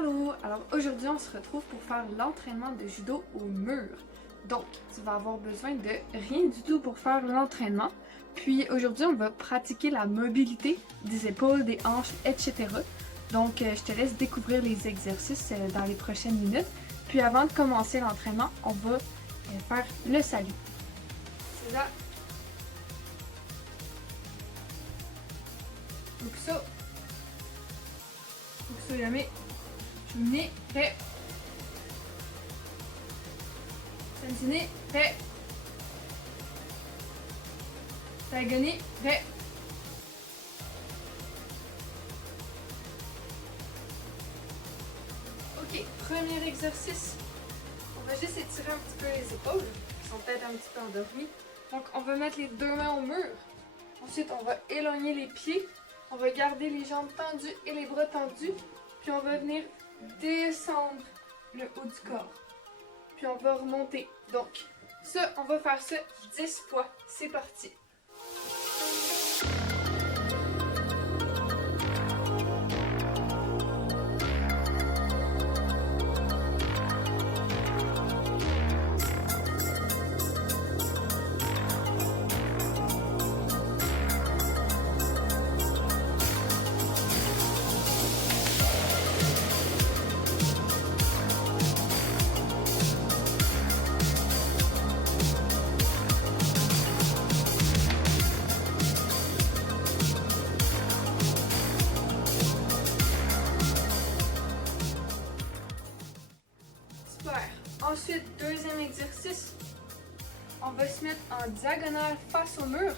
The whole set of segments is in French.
Allô! Alors aujourd'hui, on se retrouve pour faire l'entraînement de judo au mur. Donc, tu vas avoir besoin de rien du tout pour faire l'entraînement. Puis aujourd'hui, on va pratiquer la mobilité des épaules, des hanches, etc. Donc, je te laisse découvrir les exercices dans les prochaines minutes. Puis avant de commencer l'entraînement, on va faire le salut. C'est là. Donc ça. Yummy. Chumini, prêt. Sensini, prêt. Tagani, prêt. Ok, premier exercice. On va juste étirer un petit peu les épaules, qui sont peut-être un petit peu endormies. Donc on va mettre les deux mains au mur. Ensuite, on va éloigner les pieds. On va garder les jambes tendues et les bras tendus. Puis on va venir descendre le haut du corps. Puis on va remonter. Donc, ça, on va faire ça 10 fois. C'est parti. Ensuite, deuxième exercice, on va se mettre en diagonale face au mur.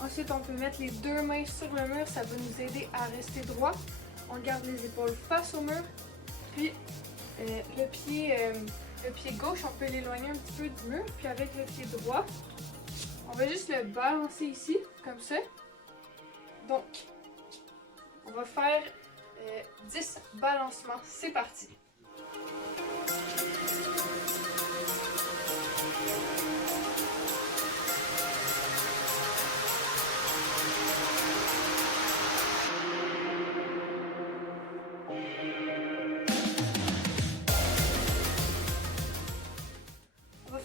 Ensuite, on peut mettre les deux mains sur le mur, ça va nous aider à rester droit. On garde les épaules face au mur. Puis, le pied gauche, on peut l'éloigner un petit peu du mur. Puis avec le pied droit, on va juste le balancer ici, comme ça. Donc, on va faire 10 balancements. C'est parti!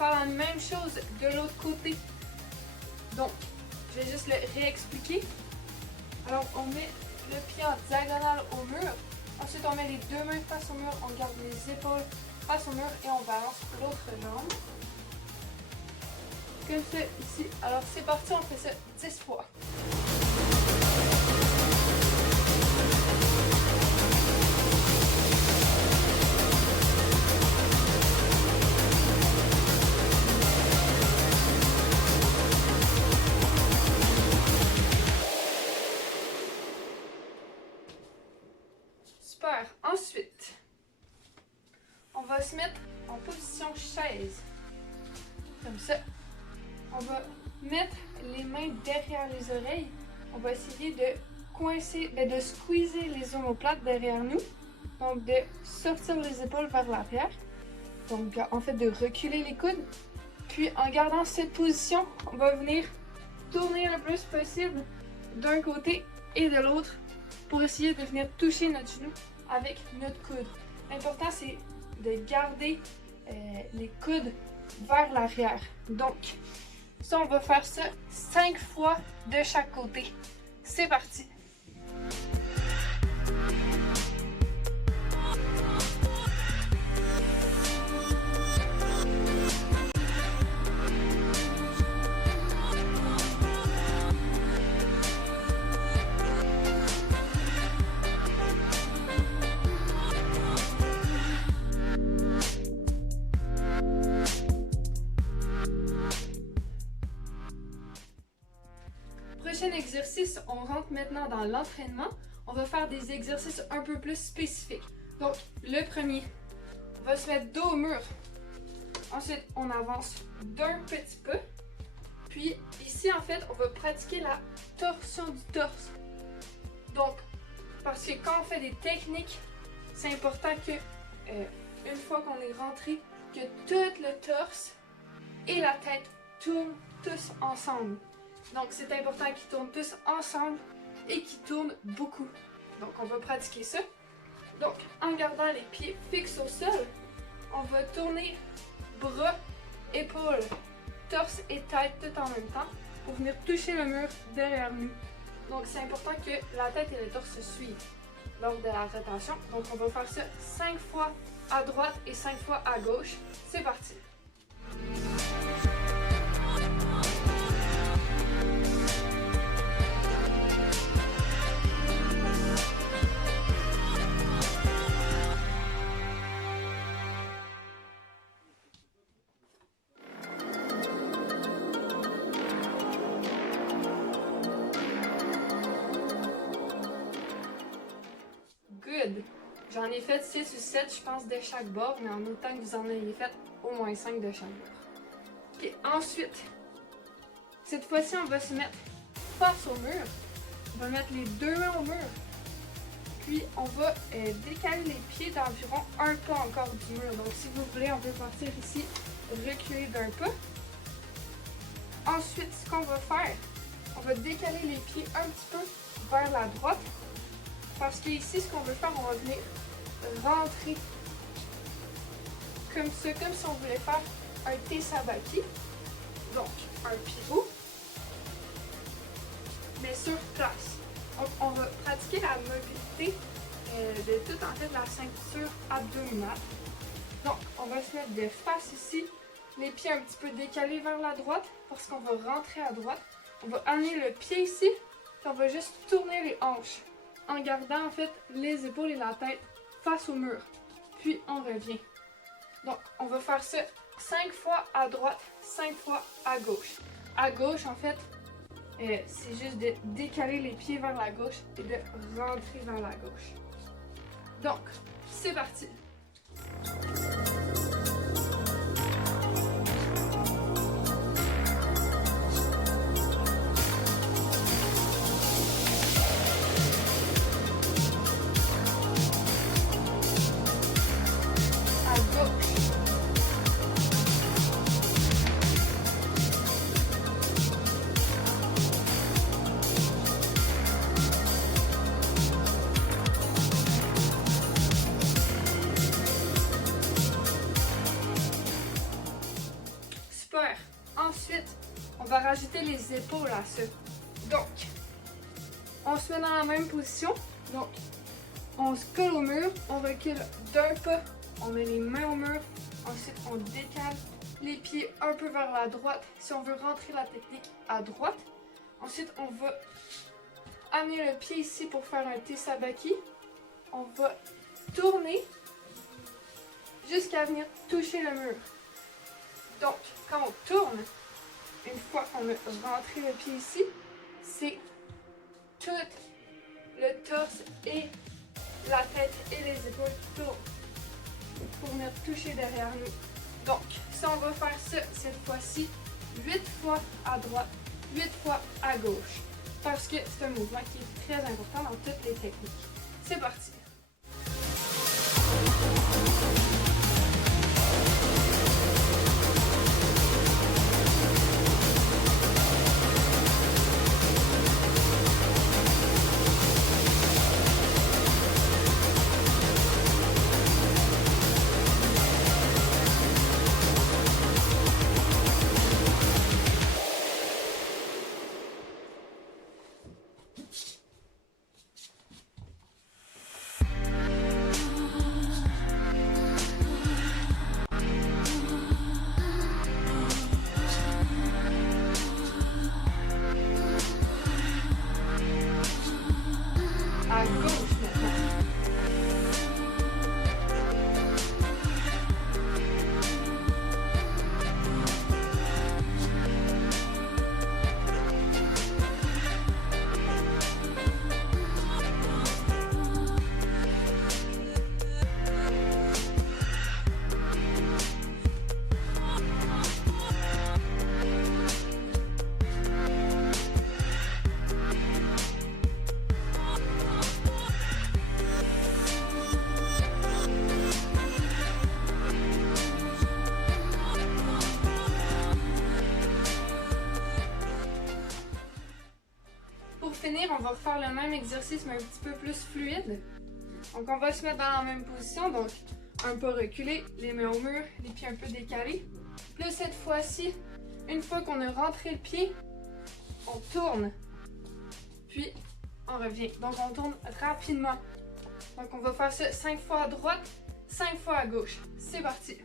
La même chose de l'autre côté. Donc, je vais juste le réexpliquer. Alors, on met le pied en diagonale au mur. Ensuite, on met les deux mains face au mur. On garde les épaules face au mur et on balance l'autre jambe. Comme ça, ici. Alors, c'est parti, on fait ça 10 fois. Super. Ensuite, on va se mettre en position chaise. Comme ça. On va mettre les mains derrière les oreilles. On va essayer de coincer, de squeezer les omoplates derrière nous. Donc, de sortir les épaules vers l'arrière. Donc, en fait, de reculer les coudes. Puis, en gardant cette position, on va venir tourner le plus possible d'un côté et de l'autre pour essayer de venir toucher notre genou avec notre coude. L'important, c'est de garder les coudes vers l'arrière. Donc, ça, on va faire ça 5 fois de chaque côté. C'est parti! Prochain exercice, on rentre maintenant dans l'entraînement. On va faire des exercices un peu plus spécifiques. Donc, le premier, on va se mettre dos au mur. Ensuite, on avance d'un petit peu. Puis, ici, en fait, on va pratiquer la torsion du torse. Donc, parce que quand on fait des techniques, c'est important que, une fois qu'on est rentré, que tout le torse et la tête tournent tous ensemble. Donc, c'est important qu'ils tournent tous ensemble et qu'ils tournent beaucoup. Donc, on va pratiquer ça. Donc, en gardant les pieds fixes au sol, on va tourner bras, épaules, torse et tête tout en même temps pour venir toucher le mur derrière nous. Donc, c'est important que la tête et le torse se suivent lors de la rotation. Donc, on va faire ça 5 fois à droite et 5 fois à gauche. C'est parti! Good! J'en ai fait 6 ou 7, je pense, de chaque bord, mais en autant que vous en ayez fait au moins 5 de chaque bord. Ok, ensuite, cette fois-ci, on va se mettre face au mur. On va mettre les deux mains au mur. Puis, on va décaler les pieds d'environ un pas encore du mur. Donc, si vous voulez, on peut partir ici, reculer d'un pas. Ensuite, ce qu'on va faire, on va décaler les pieds un petit peu vers la droite. Parce qu'ici, ce qu'on veut faire, on va venir rentrer comme ça, comme si on voulait faire un Tesabaki. Donc, un pivot, mais sur place. Donc, on va pratiquer la mobilité de toute en fait la ceinture abdominale. Donc, on va se mettre de face ici, les pieds un petit peu décalés vers la droite, parce qu'on va rentrer à droite. On va amener le pied ici, puis on va juste tourner les hanches, en gardant en fait les épaules et la tête face au mur. Puis on revient. Donc on va faire ça 5 fois à droite, 5 fois à gauche. À gauche en fait, c'est juste de décaler les pieds vers la gauche et de rentrer vers la gauche. Donc, c'est parti! Super! Ensuite, on va rajouter les épaules à ça. Donc, on se met dans la même position. Donc, on se colle au mur, on recule d'un pas, on met les mains au mur. Ensuite, on décale les pieds un peu vers la droite si on veut rentrer la technique à droite. Ensuite, on va amener le pied ici pour faire un Tesabaki. On va tourner jusqu'à venir toucher le mur. Donc, quand on tourne, une fois qu'on a rentré le pied ici, c'est tout le torse et la tête et les épaules qui tournent pour venir toucher derrière nous. Donc, si on va faire ça cette fois-ci, 8 fois à droite, 8 fois à gauche. Parce que c'est un mouvement qui est très important dans toutes les techniques. C'est parti! À gauche maintenant. Pour finir, on va refaire le même exercice mais un petit peu plus fluide. Donc on va se mettre dans la même position, donc un pas reculé, les mains au mur, les pieds un peu décalés. Puis cette fois-ci, une fois qu'on a rentré le pied, on tourne, puis on revient. Donc on tourne rapidement. Donc on va faire ça 5 fois à droite, 5 fois à gauche. C'est parti!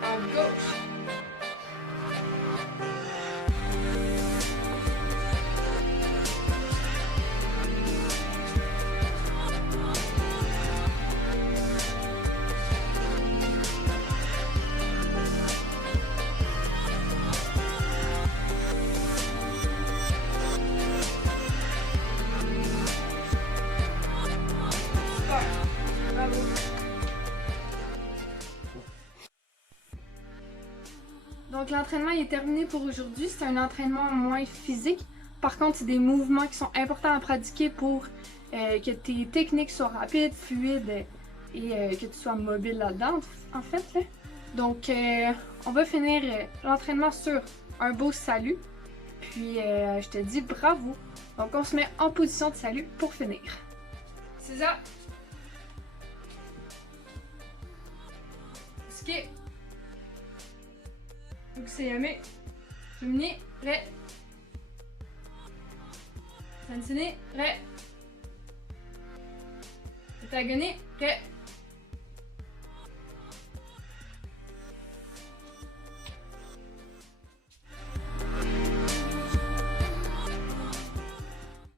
À gauche. Super. Bravo. Donc l'entraînement est terminé pour aujourd'hui. C'est un entraînement moins physique. Par contre, c'est des mouvements qui sont importants à pratiquer pour que tes techniques soient rapides, fluides et que tu sois mobile là-dedans, en fait. Là. Donc, on va finir l'entraînement sur un beau salut. Puis, je te dis bravo. Donc, on se met en position de salut pour finir. C'est ça. Ski. 6-4 جمني ري سنسني ري تاجني ري